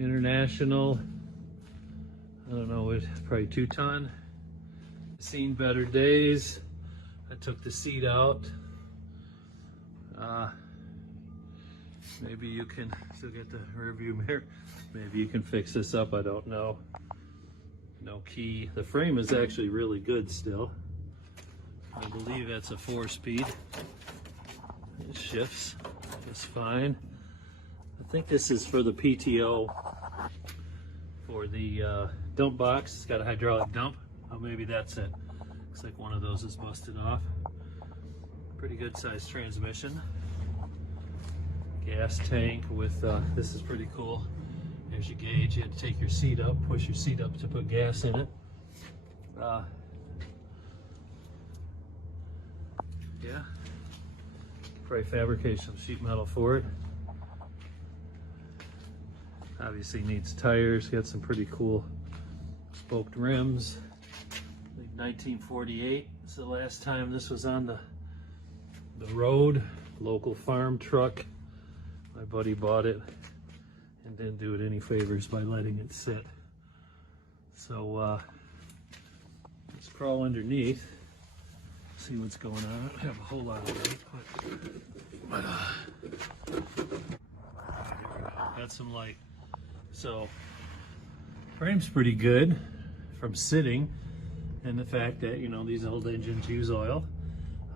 International, I don't know, what, probably 2-ton. Seen better days. I took the seat out. Maybe you can still get the rear view mirror. Maybe you can fix this up, I don't know. No key. The frame is actually really good still. I believe that's a 4-speed. It shifts just fine. I think this is for the PTO, for the dump box. It's got a hydraulic dump. Oh, maybe that's it. Looks like one of those is busted off. Pretty good sized transmission. Gas tank with, this is pretty cool. There's your gauge. You had to take your seat up, push your seat up to put gas in it. Yeah, probably fabricate some sheet metal for it. Obviously needs tires. Got some pretty cool spoked rims. I think 1948 is the last time this was on the road. Local farm truck. My buddy bought it and didn't do it any favors by letting it sit. So let's crawl underneath, see what's going on. I don't have a whole lot of light, but got some light. So frame's pretty good from sitting, and the fact that, you know, these old engines use oil,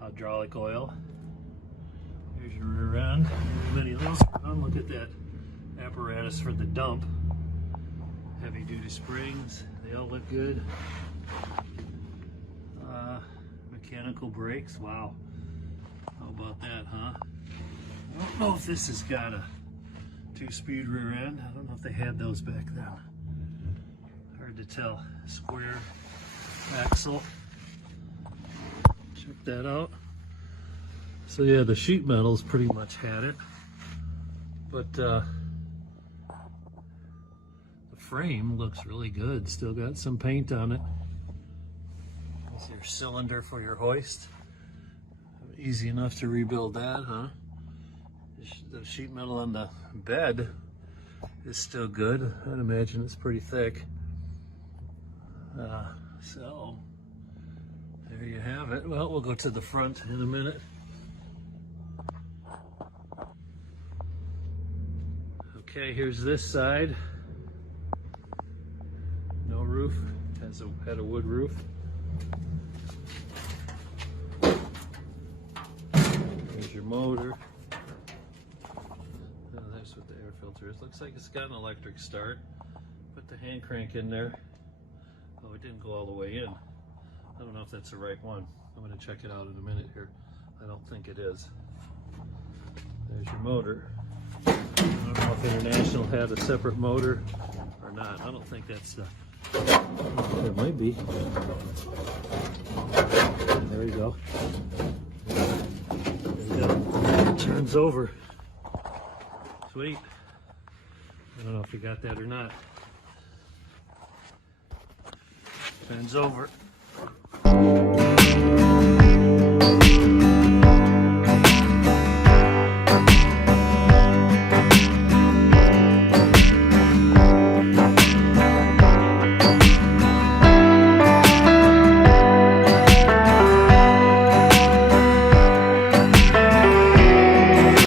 hydraulic oil. Here's your rear end. Many of those. Oh, look at that apparatus for the dump. Heavy duty springs. They all look good. Mechanical brakes. Wow. How about that, huh? I don't know if this has got a 2-speed rear end. I don't know if they had those back then. Hard to tell. Square axle. Check that out. So yeah, the sheet metal's pretty much had it, but the frame looks really good. Still got some paint on it. That's your cylinder for your hoist. Easy enough to rebuild that, huh? The sheet metal on the bed is still good. I'd imagine it's pretty thick. So there you have it. Well, we'll go to the front in a minute. Okay, here's this side. No roof. Had a wood roof. There's your motor. There's what the air filter is. Looks like it's got an electric start. Put the hand crank in there. Oh, it didn't go all the way in. I don't know if that's the right one. I'm going to check it out in a minute here. I don't think it is. There's your motor. I don't know if International had a separate motor or not. I don't think that's the... There might be. There you go. There you go. It turns over. Sweet. I don't know if you got that or not. Turns over.